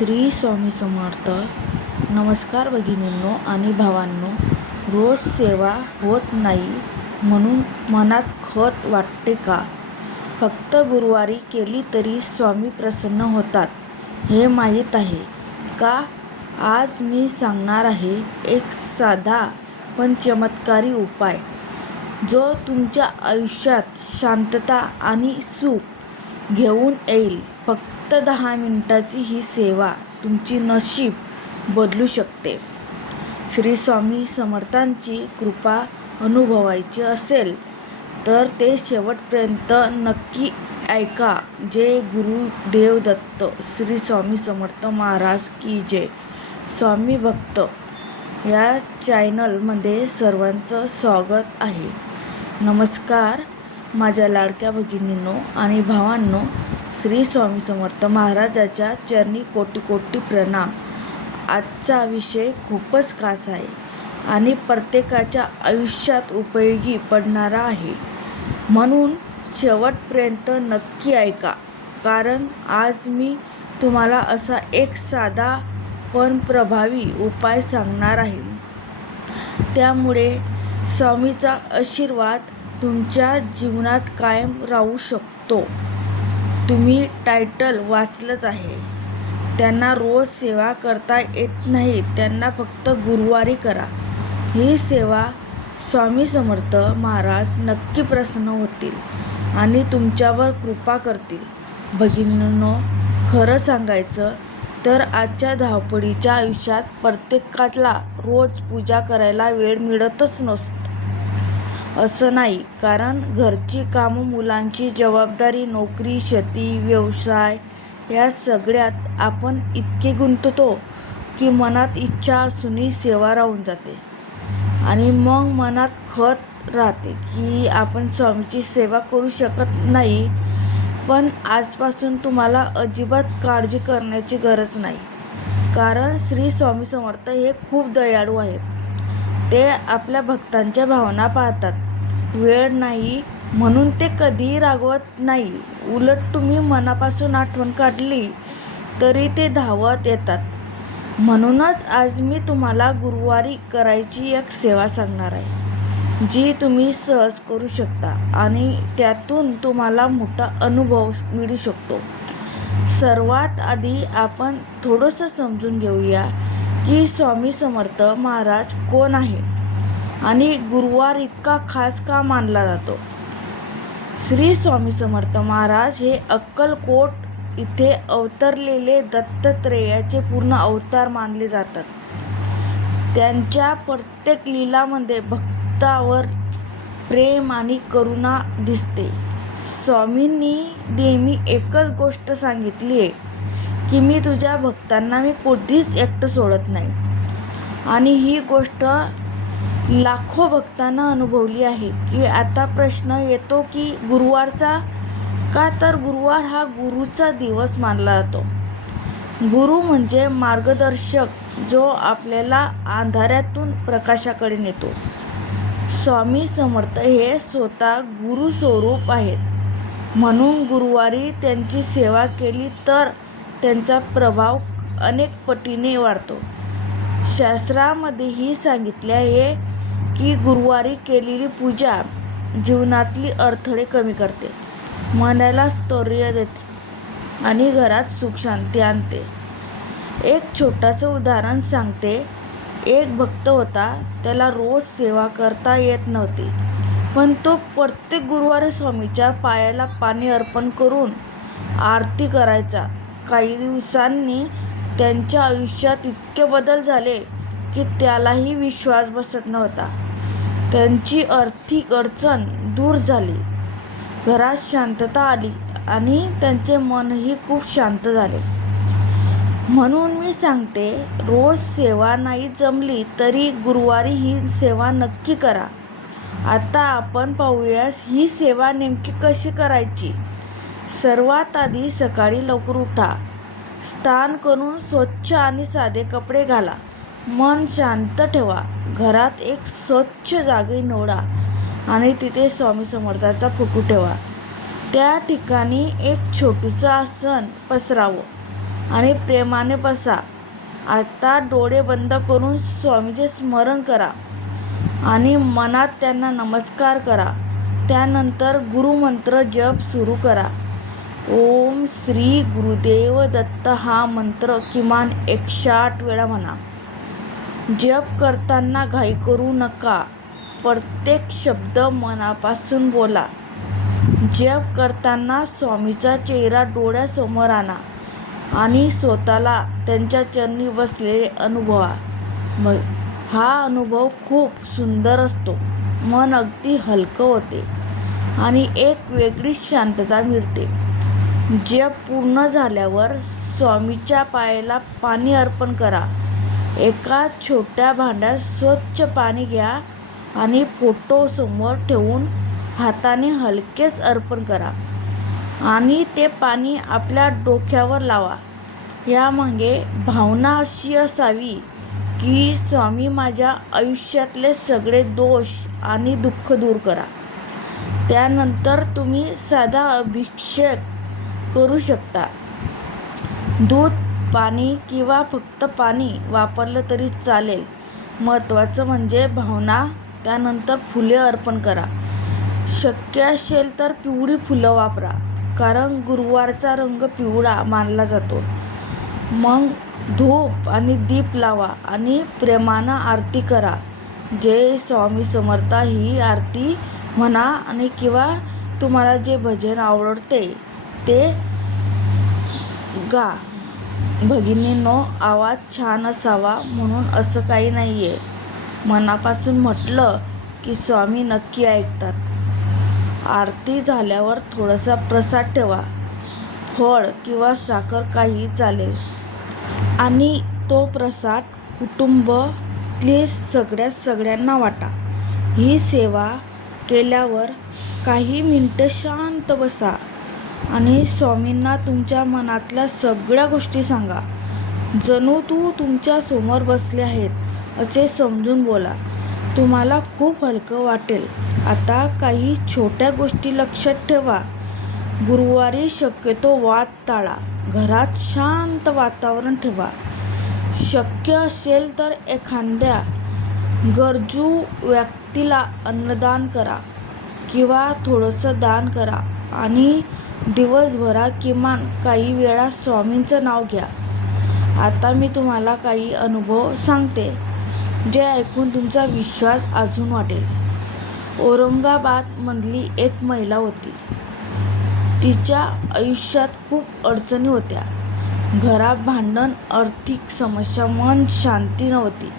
श्री स्वामी समर्थ. नमस्कार भगिनींनो आणि भावांनो. रोज सेवा होत नाही म्हणून मनात खंत वाटते का? फक्त गुरुवारी केली तरी स्वामी प्रसन्न होतात हे माहीत आहे का? आज मी सांगणार आहे एक साधा पण चमत्कारी उपाय जो तुमच्या आयुष्यात शांतता आणि सुख घेऊन येईल. फक्त 10 मिनिटाची ही सेवा तुमची नशीब बदलू शकते. श्री स्वामी समर्थांची कृपा अनुभवायची असेल तर ते शेवटपर्यंत नक्की ऐका. जय गुरुदेव दत्त. श्री स्वामी समर्थ महाराज की जय. स्वामी भक्त या चॅनलमध्ये सर्वांचं स्वागत आहे. नमस्कार माझ्या लाडक्या भगिनींनो आणि भावांनो. श्री स्वामी समर्थ महाराजाच्या चरणी कोटी कोटी प्रणाम. आजचा विषय खूपच खास आहे आणि प्रत्येकाच्या आयुष्यात उपयोगी पडणारा आहे, म्हणून शेवटपर्यंत नक्की ऐका. कारण आज मी तुम्हाला असा एक साधा पण प्रभावी उपाय सांगणार आहे, त्यामुळे स्वामीचा आशीर्वाद तुमच्या जीवनात कायम राहू शकतो. तुम्ही टायटल वाचलंच आहे. त्यांना रोज सेवा करता येत नाही, त्यांना फक्त गुरुवारी करा. ही सेवा स्वामी समर्थ महाराज नक्की प्रसन्न होतील आणि तुमच्यावर कृपा करतील. भगिनींनो, खरं सांगायचं तर आजच्या धावपळीच्या आयुष्यात प्रत्येकाला रोज पूजा करायला वेळ मिळतच नसतो. असं नाही, कारण घरची कामं, मुलांची जबाबदारी, नोकरी, शेती, व्यवसाय या सगळ्यात आपण इतके गुंततो की मनात इच्छा असूनही सेवा राहून जाते आणि मग मनात खंत राहते की आपण स्वामीची सेवा करू शकत नाही. पण आजपासून तुम्हाला अजिबात काळजी करण्याची गरज नाही, कारण श्री स्वामी समर्थ हे खूप दयाळू आहेत. ते आपल्या भक्तांच्या भावना पाहतात. वेळ नाही म्हणून ते कधीही रागवत नाही. उलट तुम्ही मनापासून आठवण काढली तरी ते धावत येतात. म्हणूनच आज मी तुम्हाला गुरुवारी करायची एक सेवा सांगणार आहे, जी तुम्ही सहज करू शकता आणि त्यातून तुम्हाला मोठा अनुभव मिळू शकतो. सर्वात आधी आपण थोडंसं समजून घेऊया की स्वामी समर्थ महाराज कोण आहे आणि गुरुवार इतका खास का मानला जातो. श्री स्वामी समर्थ महाराज हे अक्कलकोट इथे अवतरलेले दत्तात्रेयाचे पूर्ण अवतार मानले जातात. त्यांच्या प्रत्येक लीलामध्ये भक्तावर प्रेम आणि करुणा दिसते. स्वामींनी नेहमी एकच गोष्ट सांगितली आहे की मी तुझ्या भक्तांना मी कधीच एकटं सोडत नाही, आणि ही गोष्ट लाखो भक्तांना अनुभवली आहे. की आता प्रश्न येतो की गुरुवारचा का? तर गुरुवार हा गुरुचा दिवस मानला जातो. गुरु म्हणजे मार्गदर्शक, जो आपल्याला अंधाऱ्यातून प्रकाशाकडे नेतो. स्वामी समर्थ हे स्वतः गुरु स्वरूप आहेत, म्हणून गुरुवारी त्यांची सेवा केली तर त्यांचा प्रभाव अनेक पटीने वाढतो. शास्त्रामध्येही सांगितले आहे की गुरुवारी केलेली पूजा जीवनातली अडथळे कमी करते, मनाला स्थैर्य देते आणि घरात सुख शांती आणते. एक छोटंसं उदाहरण सांगते. एक भक्त होता, त्याला रोज सेवा करता येत नव्हती, पण तो प्रत्येक गुरुवारी स्वामीच्या पायाला पाणी अर्पण करून आरती करायचा. काही दिवसांनी त्यांच्या आयुष्यात इतके बदल झाले की त्यालाही विश्वास बसत नव्हता. त्यांची आर्थिक अडचण दूर झाली, घरात शांतता आली आणि त्यांचे मनही खूप शांत झाले. म्हणून मी सांगते, रोज सेवा नाही जमली तरी गुरुवारी ही सेवा नक्की करा. आता आपण पाहूया ही सेवा नेमकी कशी करायची. सर्वात आधी सकाळी लवकर उठा, स्नान करून स्वच्छ आणि साधे कपडे घाला, मन शांत ठेवा. घरात एक स्वच्छ जागी निवडा आणि तिथे स्वामी समर्थाचा फोटो ठेवा. त्या ठिकाणी एक छोटंसं आसन पसरावं. आणि प्रेमाने बसा. आता डोळे बंद करून स्वामीचे स्मरण करा आणि मनात त्यांना नमस्कार करा. त्यानंतर गुरुमंत्र जप सुरू करा. ओम श्री गुरुदेव दत्त हा मंत्र किमान 108 वेळा म्हणा. जप करताना घाई करू नका. प्रत्येक शब्द मनापासून बोला. जप करताना स्वामीचा चेहरा डोळ्यासमोर आणा आणि स्वतःला त्यांच्या चरणी बसलेले अनुभवा. हा अनुभव खूप सुंदर असतो. मन अगदी हलकं होते आणि एक वेगळीच शांतता मिळते. जप पूर्ण झाल्यावर स्वामीच्या पायाला पाणी अर्पण करा. एका छोट्या भांड्यात स्वच्छ पाणी घ्या आणि फोटो समोर ठेवून हाताने हलकेच अर्पण करा आणि ते पाणी आपल्या डोक्यावर लावा. यामागे भावना अशी असावी की स्वामी माझ्या आयुष्यातले सगळे दोष आणि दुःख दूर करा. त्यानंतर तुम्ही साधा अभिषेक करू शकता. दूध, पाणी किंवा फक्त पाणी वापरलं तरी चालेल. महत्त्वाचं म्हणजे भावना. त्यानंतर फुले अर्पण करा. शक्य असेल तर पिवळी फुलं वापरा, कारण गुरुवारचा रंग पिवळा मानला जातो. मग धूप आणि दीप लावा आणि प्रेमानं आरती करा. जय स्वामी समर्थ ही आरती म्हणा आणि किंवा तुम्हाला जे भजन आवडते ते गा. भगिनींनो, आवाज छान असावा म्हणून असं काही नाही आहे. मनापासून म्हटलं की स्वामी नक्की ऐकतात. आरती झाल्यावर थोडासा प्रसाद ठेवा. फळ किंवा साखर काही चालेल आणि तो प्रसाद कुटुंबातले सगळ्यांना वाटा. ही सेवा केल्यावर काही मिनिटं शांत बसा आणि स्वामींना तुमच्या मनातल्या सगळ्या गोष्टी सांगा. जणू तुमच्या समोर बसले आहेत असे समजून बोला. तुम्हाला खूप हलकं वाटेल. आता काही छोट्या गोष्टी लक्षात ठेवा. गुरुवारी शक्यतो वाद टाळा. घरात शांत वातावरण ठेवा. शक्य असेल तर एखाद्या गरजू व्यक्तीला अन्नदान करा किंवा थोडंसं दान करा आणि दिवसभरात किमान काही वेळा स्वामींचं नाव घ्या. आता मी तुम्हाला काही अनुभव सांगते जे ऐकून तुमचा विश्वास अजून वाढेल. औरंगाबादमधली एक महिला होती. तिच्या आयुष्यात खूप अडचणी होत्या. घरात भांडण, आर्थिक समस्या, मन शांती नव्हती.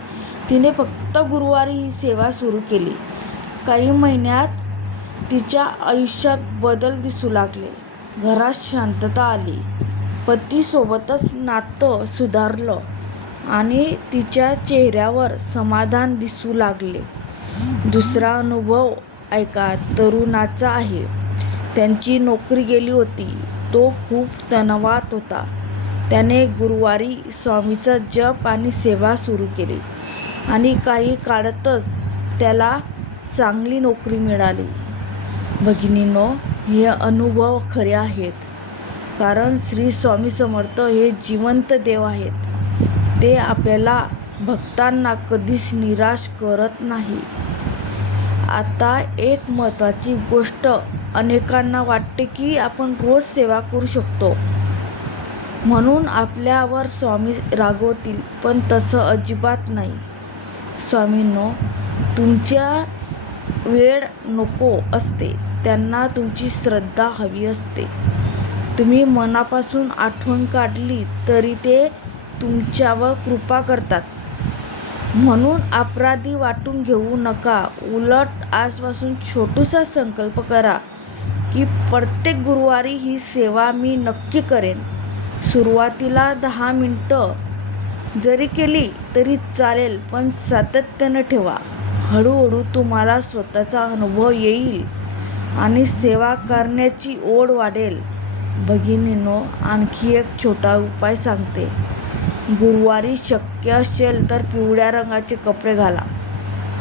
तिने फक्त गुरुवारी ही सेवा सुरू केली. काही महिन्यात तिच्या आयुष्यात बदल दिसू लागले. घरात शांतता आली. पतीसोबतच नातं सुधारलं आणि तिच्या चेहऱ्यावर समाधान दिसू लागले. दुसरा अनुभव ऐका. तरुणाचा आहे. त्यांची नोकरी गेली होती. तो खूप तणावात होता. त्याने गुरुवारी स्वामीचा जप आणि सेवा सुरू केली आणि काही काळातच त्याला चांगली नोकरी मिळाली. भगिनींनो, हे अनुभव खरे आहेत, कारण श्री स्वामी समर्थ हे जिवंत देव आहेत. ते आपल्याला भक्तांना कधीच निराश करत नाही. आता एक महत्त्वाची गोष्ट. अनेकांना वाटते की आपण रोज सेवा करू शकतो म्हणून आपल्यावर स्वामी रागवतील, पण तसं अजिबात नाही. स्वामींनो, तुमच्या वेळ नको असते. त्यांना तुमची श्रद्धा हवी असते. तुम्ही मनापासून आठवण काढली तरी ते तुमच्यावर कृपा करतात. म्हणून अपराधी वाटून घेऊ नका. उलट आजपासून छोटासा संकल्प करा की प्रत्येक गुरुवारी ही सेवा मी नक्की करेन. सुरुवातीला 10 मिनिटं जरी केली तरी चालेल, पण सातत्याने ठेवा. हळूहळू तुम्हाला स्वतःचा अनुभव येईल आणि सेवा करण्याची ओढ वाढेल. भगिनींनो, आणखी एक छोटा उपाय सांगते. गुरुवारी शक्य असेल तर पिवळ्या रंगाचे कपडे घाला.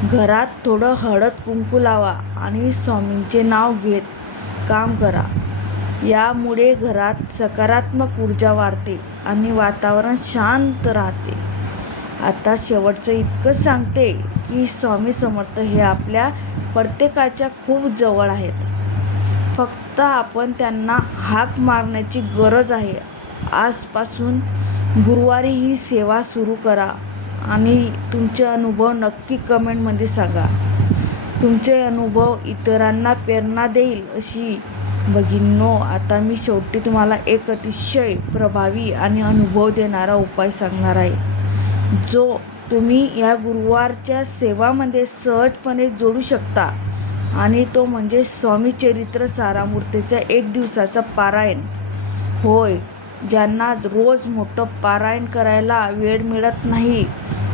घरात थोडं हळद कुंकू लावा आणि स्वामींचे नाव घेत काम करा. यामुळे घरात सकारात्मक ऊर्जा वाढते आणि वातावरण शांत राहते. आता शेवटचं इतकंच सांगते की स्वामी समर्थ हे आपल्या प्रत्येकाच्या खूप जवळ आहेत. फक्त आपण त्यांना हाक मारण्याची गरज आहे. आजपासून गुरुवारी ही सेवा सुरू करा आणि तुमचे अनुभव नक्की कमेंटमध्ये सांगा. तुमचे अनुभव इतरांना प्रेरणा देईल अशी. भगिनींनो, आता मी शेवटी तुम्हाला एक अतिशय प्रभावी आणि अनुभव देणारा उपाय सांगणार आहे, जो तुम्ही या गुरुवारच्या सेवामध्ये सहजपणे जोडू शकता. आणि तो म्हणजे स्वामी चरित्र सारामृतचा 1 दिवसाचा पारायण. होय, ज्यांना रोज मोठं पारायण करायला वेळ मिळत नाही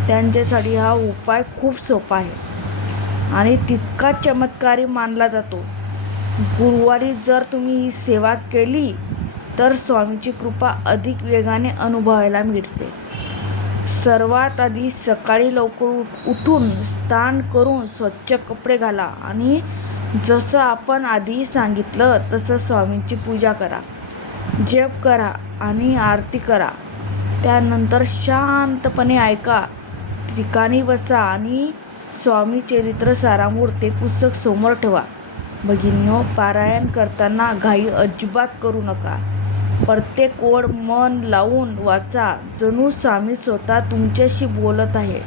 त्यांच्यासाठी हा उपाय खूप सोपा आहे आणि तितकाच चमत्कारी मानला जातो. गुरुवारी जर तुम्ही ही सेवा केली तर स्वामीची कृपा अधिक वेगाने अनुभवायला मिळते. सर्वात आधी सकाळी लवकर उठून स्नान करून स्वच्छ कपडे घाला आणि जसं आपण आधी सांगितलं तसं स्वामींची पूजा करा, जप करा आणि आरती करा. त्यानंतर शांतपणे एका ठिकाणी बसा आणि स्वामी चरित्र सारामृत हे पुस्तक समोर ठेवा. भगिनींनो, पारायण करताना घाई अजिबात करू नका. प्रत्येक ओळ मन लावून वाचा, जणू स्वामी स्वतः तुमच्याशी बोलत आहे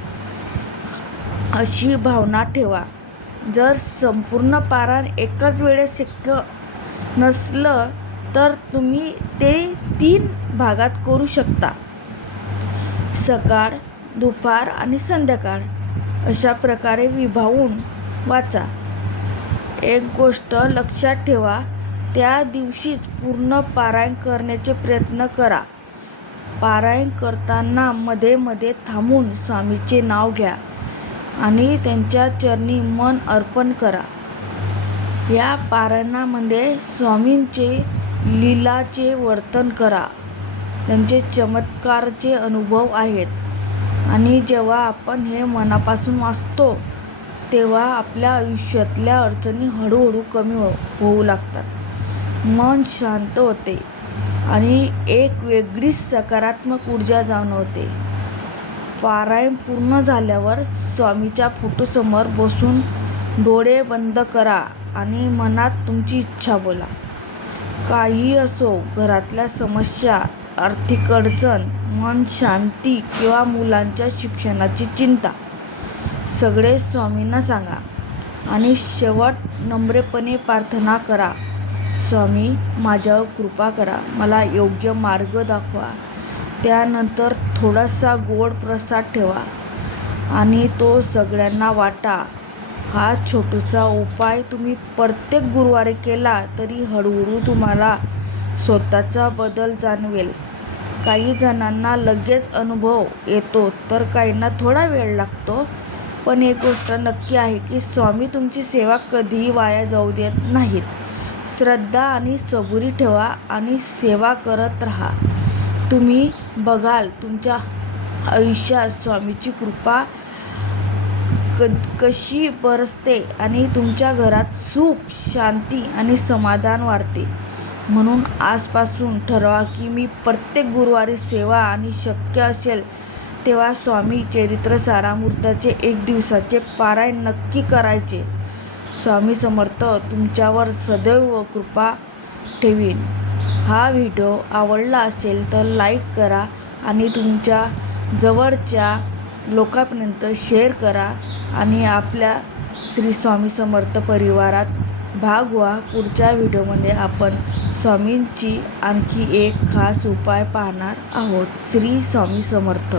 अशी भावना ठेवा. जर संपूर्ण पारायण एकाच वेळेस शक्य नसलं तर तुम्ही ते 3 भागात करू शकता. सकाळ, दुपार आणि संध्याकाळ अशा प्रकारे विभागून वाचा. एक गोष्ट लक्षात ठेवा, त्या दिवशीच पूर्ण पारायण करण्याचे प्रयत्न करा. पारायण करताना मध्ये मध्ये थांबून स्वामीचे नाव घ्या आणि त्यांच्या चरणी मन अर्पण करा. या पारायणामध्ये स्वामींचे लीलाचे वर्णन करा. त्यांचे चमत्कारचे अनुभव आहेत आणि जेव्हा आपण हे मनापासून वाचतो तेव्हा आपल्या आयुष्यातल्या अडचणी हळूहळू कमी होऊ लागतात. मन शांत होते आणि एक वेगळीच सकारात्मक ऊर्जा जाणवते. पारायण पूर्ण झाल्यावर स्वामीच्या फोटोसमोर बसून डोळे बंद करा आणि मनात तुमची इच्छा बोला. काहीही असो, घरातल्या समस्या, आर्थिक अडचण, मन शांती किंवा मुलांच्या शिक्षणाची चिंता, सगळे स्वामींना सांगा आणि शेवट नम्रपणे प्रार्थना करा. स्वामी, माझ्यावर कृपा करा, मला योग्य मार्ग दाखवा. त्यानंतर थोडासा गोड प्रसाद ठेवा आणि तो सगळ्यांना वाटा. हा छोटासा उपाय तुम्ही प्रत्येक गुरुवारी केला तरी हळूहळू तुम्हाला स्वतःचा बदल जाणवेल. काही जणांना लगेच अनुभव येतो तर काहींना थोडा वेळ लागतो. पण एक गोष्ट नक्की आहे की स्वामी तुमची सेवा कधीही वाया जाऊ देत नाहीत. श्रद्धा आणि सबुरी ठेवा आणि सेवा करत राहा. तुम्ही बघाल तुमच्या आयुष्यात स्वामीची कृपा कशी बरसते आणि तुमच्या घरात सुख, शांती आणि समाधान वाढते. म्हणून आजपासून ठरवा की मी प्रत्येक गुरुवारी सेवा आणि शक्य असेल तेव्हा स्वामी चरित्र सारामृताचे 1 दिवसाचे पारायण नक्की करायचे. स्वामी समर्थ तुमच्यावर सदैव कृपा ठेवीन. हा व्हिडिओ आवडला असेल तर लाईक करा आणि तुमच्या जवळच्या लोकांपर्यंत शेअर करा आणि आपल्या श्री स्वामी समर्थ परिवारात भाग व्हा. पुढच्या व्हिडिओमध्ये आपण स्वामींची आणखी एक खास उपाय पाहणार आहोत. श्री स्वामी समर्थ.